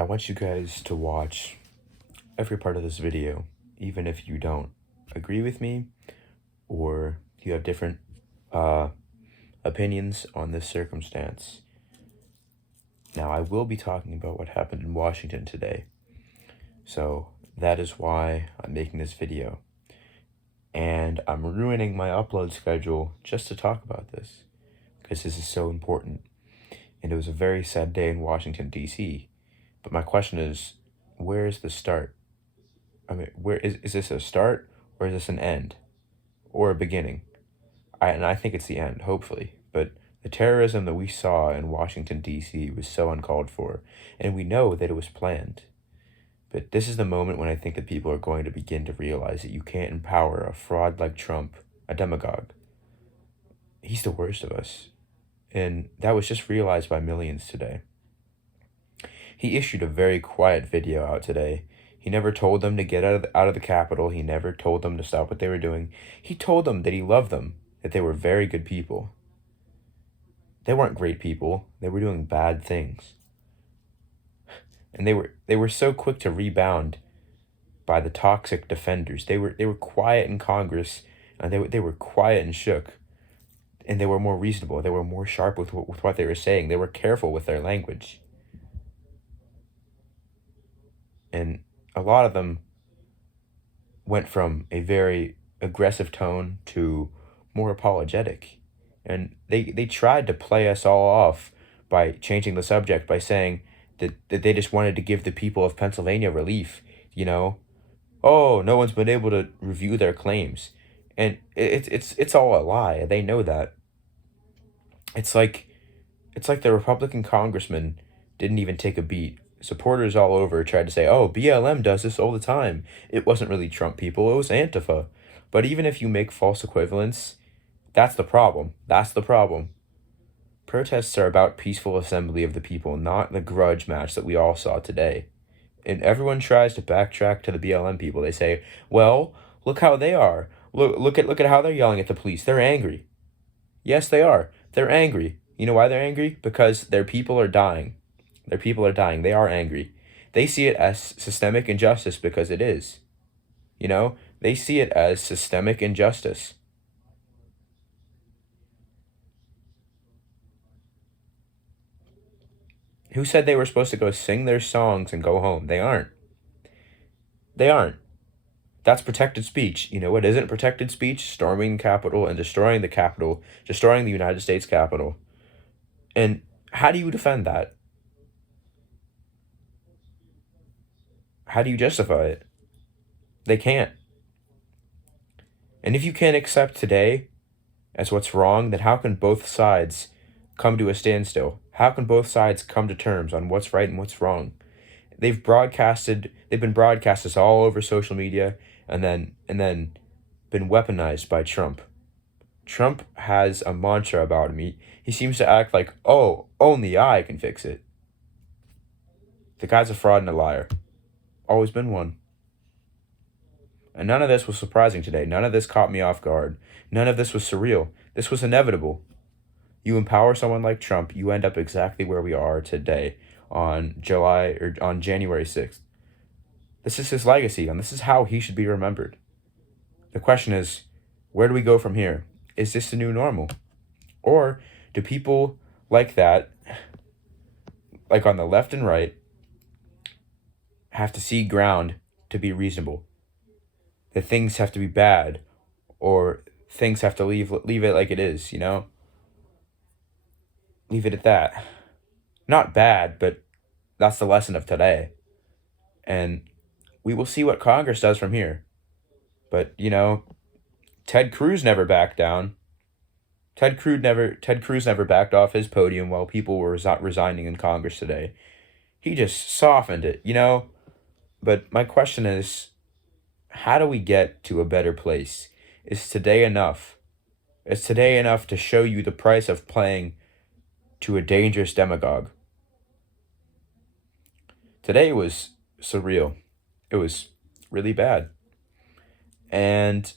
I want you guys to watch every part of this video, even if you don't agree with me or you have different uh, opinions on this circumstance. Now, I will be talking about what happened in Washington today, so that is why I'm making this video. And I'm ruining my upload schedule just to talk about this, because this is so important. And it was a very sad day in Washington, D.C. But my question is, where is the start? I mean, where is this a start, or is this an end, or a beginning? I think it's the end, hopefully. But the terrorism that we saw in Washington, D.C. was so uncalled for, and we know that it was planned. But this is the moment when I think that people are going to begin to realize that you can't empower a fraud like Trump, a demagogue. He's the worst of us. And that was just realized by millions today. He issued a very quiet video out today. He never told them to get out of the Capitol. He never told them to stop what they were doing. He told them that he loved them, that they were very good people. They weren't great people. They were doing bad things. And they were so quick to rebound by the toxic defenders. They were quiet in Congress, and they were quiet and shook. And they were more reasonable. They were more sharp with what they were saying. They were careful with their language. And a lot of them went from a very aggressive tone to more apologetic. And they tried to play us all off by changing the subject, by saying that they just wanted to give the people of Pennsylvania relief, Oh, no one's been able to review their claims. And it's all a lie. They know that. It's like the Republican congressman didn't even take a beat. Supporters all over tried to say, oh, BLM does this all the time. It wasn't really Trump people, it was Antifa. But even if you make false equivalents, that's the problem. That's the problem. Protests are about peaceful assembly of the people, not the grudge match that we all saw today. And everyone tries to backtrack to the BLM people. They say, well, look how they are. Look at how they're yelling at the police. They're angry. Yes, they are. They're angry. You know why they're angry? Because their people are dying. Their people are dying. They are angry. They see it as systemic injustice because it is. They see it as systemic injustice. Who said they were supposed to go sing their songs and go home? They aren't. They aren't. That's protected speech. You know what isn't protected speech? Storming the Capitol and destroying the Capitol, destroying the United States Capitol. And how do you defend that? How do you justify it? They can't. And if you can't accept today as what's wrong, then how can both sides come to a standstill? How can both sides come to terms on what's right and what's wrong? They've been broadcasted all over social media and then been weaponized by Trump. Trump has a mantra about him. He seems to act like, oh, only I can fix it. The guy's a fraud and a liar. Always been one. And none of this was surprising today. None of this caught me off guard. None of this was surreal. This was inevitable. You empower someone like Trump, you end up exactly where we are today on January 6th. This is his legacy, and this is how he should be remembered. The question is, where do we go from here? Is this the new normal? Or do people like that, like on the left and right, have to see ground to be reasonable? That things have to be bad, or things have to leave it like it is, Leave it at that. Not bad, but that's the lesson of today. And we will see what Congress does from here. But, Ted Cruz never backed down. Ted Cruz never backed off his podium while people were resigning in Congress today. He just softened it, But my question is, how do we get to a better place? Is today enough? Is today enough to show you the price of playing to a dangerous demagogue? Today was surreal. It was really bad. And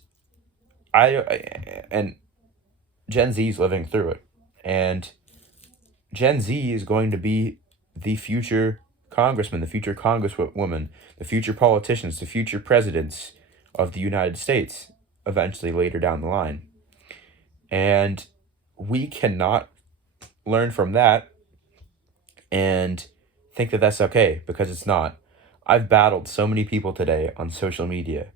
and Gen Z is living through it. And Gen Z is going to be the future congressmen, the future congresswomen, the future politicians, the future presidents of the United States, eventually later down the line. And we cannot learn from that and think that that's okay, because it's not. I've battled so many people today on social media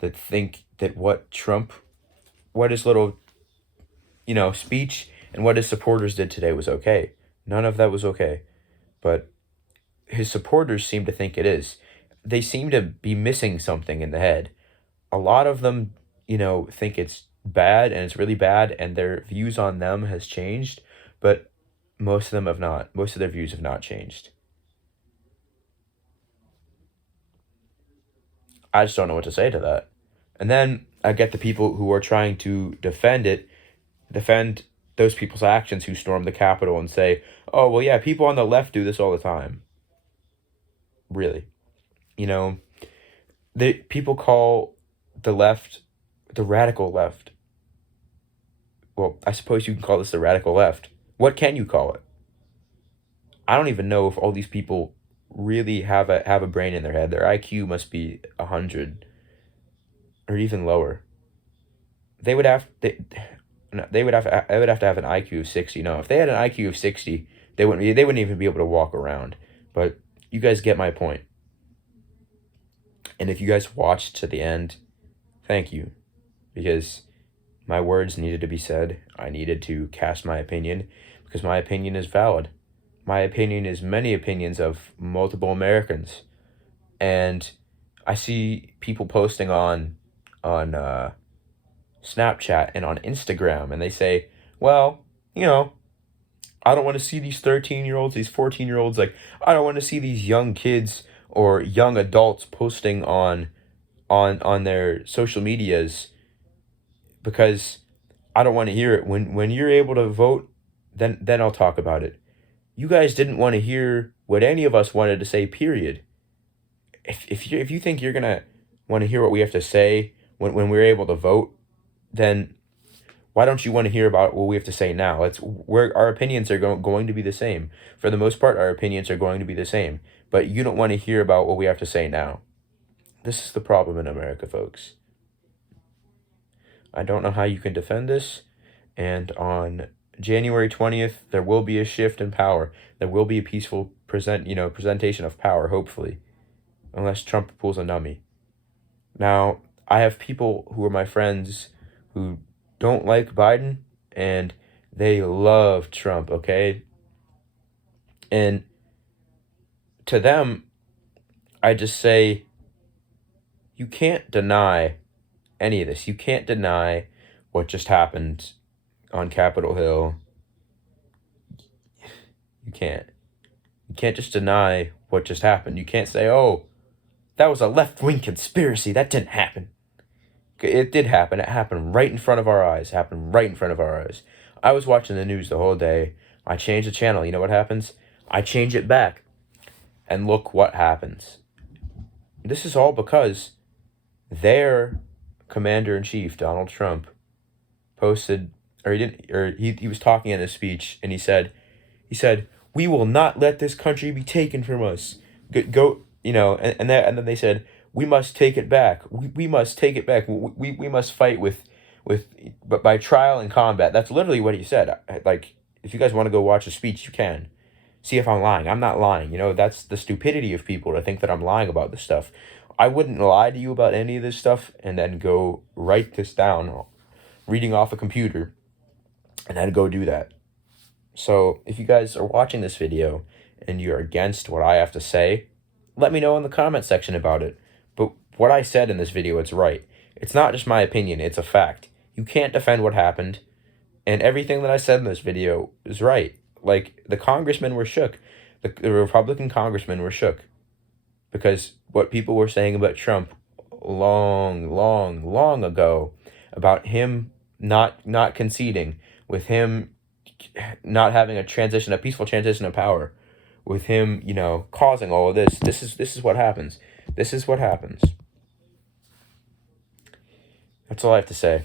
that think that what his little, speech and what his supporters did today was okay. None of that was okay. But his supporters seem to think it is. They seem to be missing something in the head. A lot of them, think it's bad and it's really bad, and their views on them has changed, but most of them have not. Most of their views have not changed. I just don't know what to say to that. And then I get the people who are trying to defend those people's actions who stormed the Capitol and say, oh, well, yeah, people on the left do this all the time. Really? People call the left the radical left. Well, I suppose you can call this the radical left. What can you call it? I don't even know if all these people really have a brain in their head. Their IQ must be 100 or even lower. They would have they would have to have an IQ of 60. No, if they had an IQ of 60, they wouldn't even be able to walk around. But you guys get my point. And if you guys watched to the end, thank you, because my words needed to be said. I needed to cast my opinion, because my opinion is valid. My opinion is many opinions of multiple Americans. And I see people posting on Snapchat and on Instagram, and they say, well, I don't want to see these 13-year-olds, these 14-year-olds, like, I don't want to see these young kids or young adults posting on their social medias, because I don't want to hear it. When you're able to vote, then I'll talk about it. You guys didn't want to hear what any of us wanted to say, period. If you think you're gonna want to hear what we have to say when we're able to vote, then why don't you want to hear about what we have to say now? Our opinions are going to be the same. For the most part, our opinions are going to be the same. But you don't want to hear about what we have to say now. This is the problem in America, folks. I don't know how you can defend this. And on January 20th, there will be a shift in power. There will be a peaceful presentation of power, hopefully. Unless Trump pulls a nummy. Now, I have people who are my friends who don't like Biden, and they love Trump, okay? And to them, I just say, you can't deny any of this. You can't deny what just happened on Capitol Hill. You can't. You can't just deny what just happened. You can't say, oh, that was a left-wing conspiracy. That didn't happen. It did happen. It happened right in front of our eyes. I was watching the news the whole day. I changed the channel. You know what happens? I change it back. And look what happens. This is all because their commander-in-chief, Donald Trump, posted, or he was talking in his speech, and he said, we will not let this country be taken from us. Go, and then they said, we must take it back. We must take it back. We must fight but by trial and combat. That's literally what he said. Like, if you guys want to go watch a speech, you can. See if I'm lying. I'm not lying. That's the stupidity of people to think that I'm lying about this stuff. I wouldn't lie to you about any of this stuff and then go write this down, reading off a computer, and then go do that. So if you guys are watching this video and you're against what I have to say, let me know in the comment section about it. But what I said in this video, it's right. It's not just my opinion, it's a fact. You can't defend what happened, and everything that I said in this video is right. Like, the congressmen were shook. The Republican congressmen were shook. Because what people were saying about Trump long ago, about him not conceding, with him not having a peaceful transition of power, with him, causing all of this. This is what happens. This is what happens. That's all I have to say.